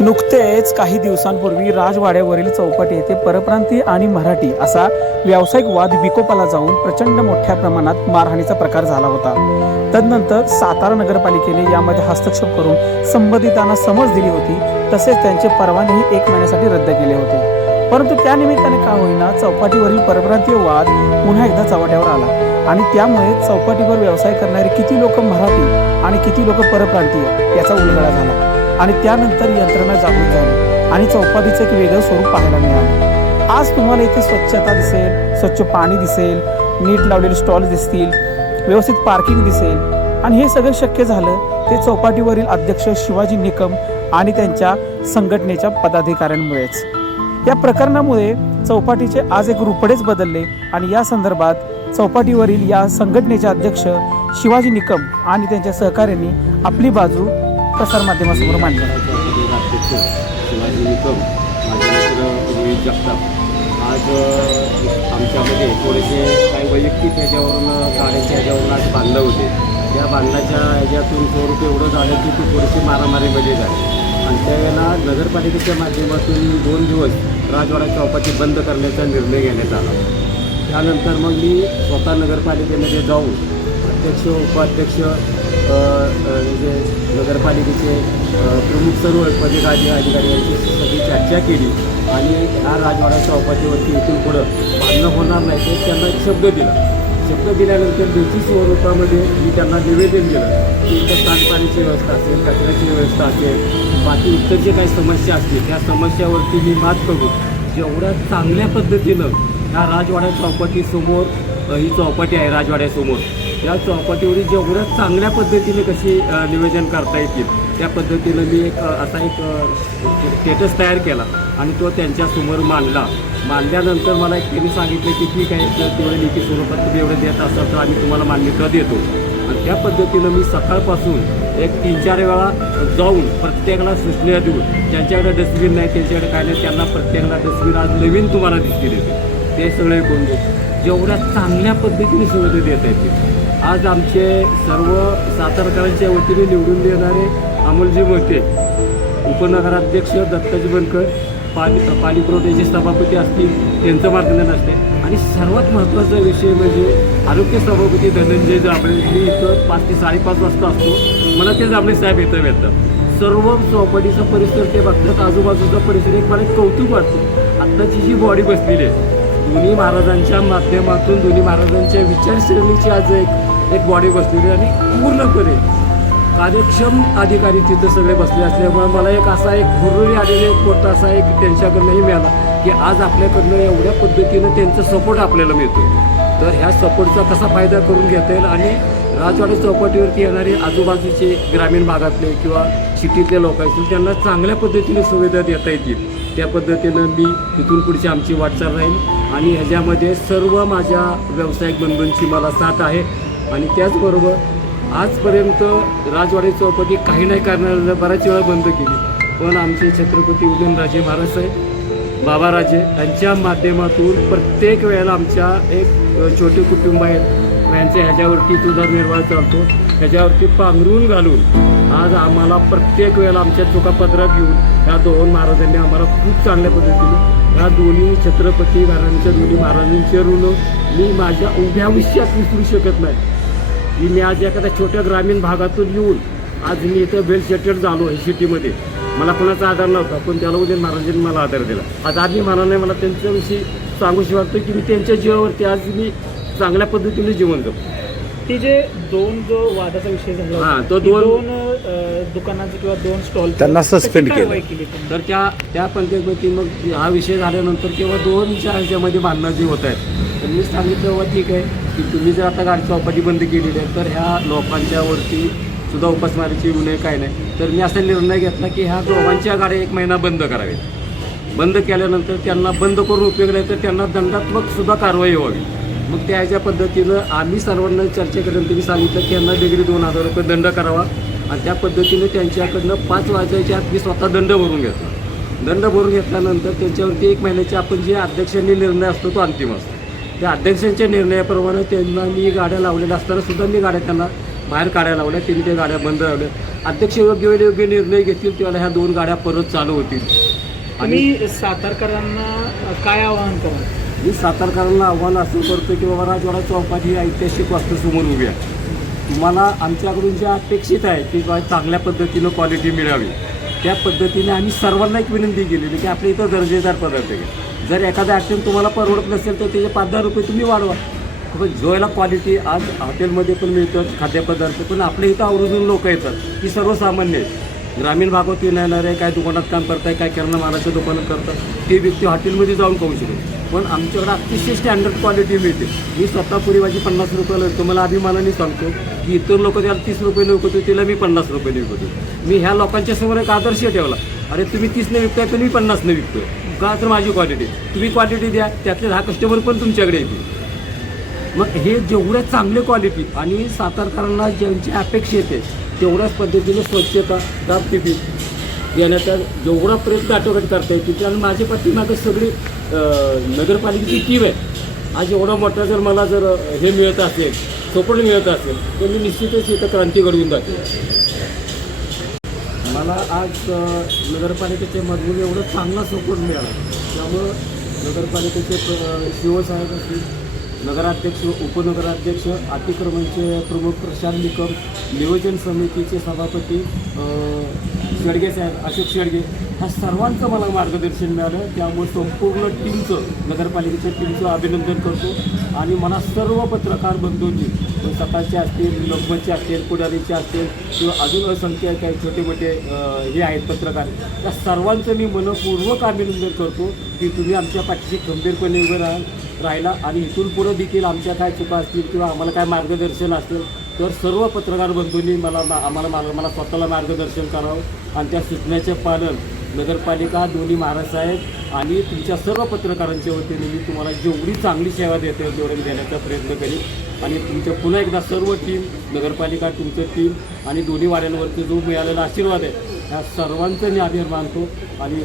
नुकतेच काही दिवसांपूर्वी राजवाड्यावरील चौपाटी येथे परप्रांतीय आणि मराठी असा व्यावसायिक वाद विकोपाला जाऊन प्रचंड मोठ्या प्रमाणात मारहाणीचा प्रकार झाला होता। तदनंतर सातारा नगरपालिकेने यामध्ये हस्तक्षेप करून संबंधितांना समज दिली होती, तसेच त्यांचे परवानेही 1 महिन्यासाठी रद्द केले होते। परंतु त्यानिमित्ताने का होईना चौपाटीवरील परप्रांतीय वाद पुन्हा एकदा चव्हाट्यावर आला आणि त्यामुळे चौपाटीवर व्यवसाय करणारे किती लोक मराठी आणि किती लोक परप्रांतीय याचा उलगडा झाला आणि त्यानंतर यंत्रणा जागृत झाली आणि चौपाटीचं एक वेगळं स्वरूप पाहायला मिळालं। आज तुम्हाला इथे स्वच्छता दिसेल, स्वच्छ पाणी दिसेल, नीट लावलेले स्टॉल दिसतील, व्यवस्थित पार्किंग दिसेल आणि हे सगळं शक्य झालं ते चौपाटीवरील अध्यक्ष शिवाजी निकम आणि त्यांच्या संघटनेच्या पदाधिकाऱ्यांमुळेच। या प्रकरणामुळे चौपाटीचे आज एक रूपडेच बदलले आणि या संदर्भात चौपाटीवरील या संघटनेचे अध्यक्ष शिवाजी निकम आणि त्यांच्या सहकाऱ्यांनी आपली बाजू प्रसारमाध्यमासमोर मांडली। अध्यक्ष शिवाजी निकम, माझे मित्र रोहित जगताप, आज आमच्यामध्ये थोडेसे काही वैयक्तिक ह्याच्यावरून गाड्यांच्या ह्याच्यावरून आज बांधलं होते। त्या बांधण्याच्या ह्याच्यातून स्वरूप एवढं झालं की ती थोडीशी मारामारीमध्ये झाली आणि त्यावेळेला नगरपालिकेच्या माध्यमातून 2 दिवस राजवाडा चौपाटी बंद करण्याचा निर्णय घेण्यात आला। त्यानंतर मग मी स्वतः नगरपालिकेमध्ये जाऊन अध्यक्ष, उपाध्यक्ष, जे नगरपालिकेचे प्रमुख सर्व पदाधिकारी यांची सगळी चर्चा केली आणि ह्या राजवाडा चौपाटीवरती इथून पुढं बांधणं होणार नाही ते त्यांना एक शब्द दिला। शब्द दिल्यानंतर लेखी स्वरूपामध्ये मी त्यांना निवेदन दिलं की इथं सांडपाण्याची व्यवस्था असेल, कचऱ्याची व्यवस्था असेल, बाकी इतर जे काही समस्या असतील त्या समस्यावरती मी मात करून जेवढ्या चांगल्या पद्धतीनं ह्या राजवाडा चौपाटीसमोर ही चौपाटी आहे राजवाड्यासमोर, या चौपाटीवरील जेवढ्या चांगल्या पद्धतीने कशी नियोजन करता येतील त्या पद्धतीनं मी असा एक स्टेटस तयार केला आणि तो त्यांच्यासमोर मांडल्यानंतर मला एक त्यांनी सांगितलं की ठीक आहे, जर तेवढे लेखी स्वरूपात तुम्ही एवढं देत असाल तर आम्ही तुम्हाला मान्यता देतो। आणि त्या पद्धतीनं मी सकाळपासून एक 3-4 वेळा जाऊन प्रत्येकाला सूचना देऊन, ज्यांच्याकडे डस्टबिन नाही त्यांच्याकडे काय नाही त्यांना प्रत्येकाला डस्टबिन आज नवीन तुम्हाला दिसतील येते ते सगळे कोण जेवढ्या चांगल्या पद्धतीने सुविधा देता येतील। आज आमचे सर्व सातारकरांच्या वतीने निवडून देणारे अमोलजी मोहिते, उपनगराध्यक्ष दत्ताजी बनकर, पाणी पुरवठ्याचे सभापती असतील त्यांचं मार्गदर्शन असते आणि सर्वात महत्त्वाचा विषय म्हणजे आरोग्य सभापती धनंजय जांभळे। मी इथं 5 ते 5:30 वाजता असतो, मला ते जांभळे साहेब इथं भेटतात। सर्व चौपाटीचा परिसर ते बघतात, आजूबाजूचा परिसर एक मला कौतुक वाटतं। आत्ताची जी बॉडी बसलेली आहे दोन्ही महाराजांच्या माध्यमातून, दोन्ही महाराजांच्या विचारसरणीची आज एक बॉडी बसलेली आणि पूर्णपणे कार्यक्षम अधिकारी तिथं सगळे बसले असल्यामुळे मला एक हुरहुरी आलेले एक मोठा असा एक त्यांच्याकडनंही मिळाला की आज आपल्याकडनं एवढ्या पद्धतीनं त्यांचा सपोर्ट आपल्याला मिळतो। तर ह्या सपोर्टचा कसा फायदा करून घेता येईल आणि राजवाडा चौपाटीवरती येणारे आजूबाजूचे ग्रामीण भागातले किंवा सिटीतले लोक असतील त्यांना चांगल्या पद्धतीने सुविधा देता येतील त्या पद्धतीनं मी इथून पुढची आमची वाटचाल राहील आणि ह्याच्यामध्ये सर्व माझ्या व्यावसायिक बंधूंची मला साथ आहे। आणि त्याचबरोबर आजपर्यंत राजवाडा चौपाटी काही नाही करणार बऱ्याच वेळा बंद केली, पण आमचे छत्रपती उदयनराजे महाराज साहेब, बाबाराजे यांच्या माध्यमातून प्रत्येक वेळेला आमच्या एक छोटे कुटुंब आहेत यांच्या ह्याच्यावरती उदरनिर्वाह चालतो, ह्याच्यावरती पांघरून घालून आज आम्हाला प्रत्येक वेळेला आमच्या चुकापत्रात घेऊन ह्या 2 महाराजांनी आम्हाला खूप चांगल्या पद्धतीने ह्या दोन्ही छत्रपती घराण्यांच्या दोन्ही महाराजांचे ऋण मी माझ्या उभ्या आयुष्यात विसरू शकत नाही। मी आज एखाद्या छोट्या ग्रामीण भागातून येऊन आज मी इथं वेल सेटल्ड झालो आहे सिटीमध्ये, मला कोणाचा आधार नव्हता पण त्याला उदयन महाराजांनी मला आधार दिला। आज आधी मला नाही, मला त्यांच्याविषयी सांगूशी वाटतं की मी त्यांच्या जीवावरती आज मी चांगल्या पद्धतीने जीवन जगतो। ते जे 2 जो वादाचा विषय झाला तो 2 दुकानांचं किंवा 2 स्टॉल त्यांना सस्पेंड केलं। तर त्या पंचायतमध्ये मग हा विषय झाल्यानंतर किंवा 2च्या ह्याच्यामध्ये भांडणं जी होत आहेत तर मी सांगितलं बाबा ठीक आहे की तुम्ही जर आता गाडी चौपाटी बंद केलेली आहे तर ह्या लोकांच्या वरती सुद्धा उपासमारीची गुन्हे काय नाही, तर मी असा निर्णय घेतला की ह्या दोघांच्या गाड्या 1 महिना बंद कराव्यात। बंद केल्यानंतर त्यांना बंद करून उपयोग नाही तर त्यांना दंडात्मक सुद्धा कारवाई व्हावी। मग त्याच्या पद्धतीनं आम्ही सर्वांना चर्चा केल्यानंतर मी सांगितलं की यांना डिग्री 2,000 रुपये दंड करावा आणि त्या पद्धतीने त्यांच्याकडनं 5 वाजायच्या आत मी स्वतः दंड भरून घेतला। दंड भरून घेतल्यानंतर त्यांच्यावरती 1 महिन्याचे आपण जे अध्यक्षांनी निर्णय असतो तो अंतिम असतो, त्या अध्यक्षांच्या निर्णयाप्रमाणे त्यांना मी गाड्या लावलेल्या असताना सुद्धा मी गाड्या त्यांना बाहेर काढायला लावल्या, त्यांनी त्या गाड्या बंद लावल्या. अध्यक्ष योग्य वेळी योग्य निर्णय घेतील त्यावेळेला ह्या 2 गाड्या परत चालू होतील. आणि तुम्ही सातारकरांना काय आवाहन करा? मी सातारकरांना आव्हान असं करतो की बाबा राजवाडा चौकात ही ऐतिहासिक वास्तू समोर उभी आहे. तुम्हाला आमच्याकडून जे अपेक्षित आहे की बा चांगल्या पद्धतीनं क्वालिटी मिळावी, त्या पद्धतीने आम्ही सर्वांना एक विनंती केलेली की आपल्या इथं दर्जेदार पदार्थ घ्या. जर एखादा आयटम तुम्हाला परवडत नसेल तर त्याचे 5-10 रुपये तुम्ही वाढवा. पण जोयला क्वालिटी आज हॉटेलमध्ये पण मिळतात खाद्यपदार्थ, पण आपल्या इथं आवर्जून लोक येतात की सर्वसामान्य आहेत. ग्रामीण भागातून येणार आहे, काय दुकानात काम करताय, काय किराणा मालाच्या दुकानात करतात, ते व्यक्ती हॉटेलमध्ये जाऊन खाऊ शकतो. पण आमच्याकडे अतिशय स्टँडर्ड क्वालिटी मिळते. मी स्वतः पुरी भाजी 50 रुपयाला विकतो. मला अभिमानाने सांगतो की इतर लोक त्याला 30 रुपये विकतो, तिला मी 50 रुपये विकतो. मी ह्या लोकांच्या समोर एक आदर्श ठेवला, अरे तुम्ही 30 विकताय तर मी 50 विकतो. का तर माझी क्वालिटी, तुम्ही क्वालिटी द्या, त्यातले 10 कस्टमर पण तुमच्याकडे येतील. मग हे जेवढ्या चांगले क्वालिटी आणि सातारकरांना ज्यांची अपेक्षा येते तेवढ्याच पद्धतीने स्वच्छता दाबटिपी देण्याचा जेवढा प्रयत्न आठवड्यात करता येतील. आणि माझ्या पाठीमागे सगळी नगरपालिकेची टीम आहे. आज एवढा मोठा जर मला जर हे मिळत असेल, सपोर्ट मिळत असेल, तर मी निश्चितच इथं क्रांती घडवून जाते. मला आज नगरपालिकेच्या मधून एवढं चांगला सपोर्ट मिळाला. त्यामुळं नगरपालिकेचे शिवसाहेब असतील, नगराध्यक्ष, उपनगराध्यक्ष, अतिक्रमणचे प्रमुख प्रशांत निकम, नियोजन समितीचे सभापती शेडगे साहेब, अशोक शेडगे, ह्या सर्वांचं मला मार्गदर्शन मिळालं. त्यामुळे संपूर्ण टीमचं, नगरपालिकेच्या टीमचं अभिनंदन करतो. आणि मला सर्व पत्रकार बंधूंनी, सकाळचे असतील, लोकमतचे असतील, पुढारीचे असतील किंवा अजून असंख्य काही छोटे मोठे हे आहेत पत्रकार, त्या सर्वांचं मी मनपूर्वक अभिनंदन करतो की तुम्ही आमच्या पाठीशी खंबीरपणे उभे राहिला. आणि इथून पुढं देखील आमच्या काय चुका असतील किंवा आम्हाला काय मार्गदर्शन असेल तर सर्व पत्रकार बंधूंनी मला स्वतःला मार्गदर्शन करावं. आणि त्या सूचनेचे पालन नगरपालिका, दोन्ही महाराजसाहेब आणि तुमच्या सर्व पत्रकारांच्या वतीने मी तुम्हाला जेवढी चांगली सेवा देता येईल तेवढी देण्याचा प्रयत्न करेन. आणि तुमच्या पुन्हा एकदा सर्व टीम, नगरपालिका, तुमचं टीम आणि दोन्ही वाड्यांवरती जो मिळालेला आशीर्वाद आहे, ह्या सर्वांचं मी आभार मानतो. आणि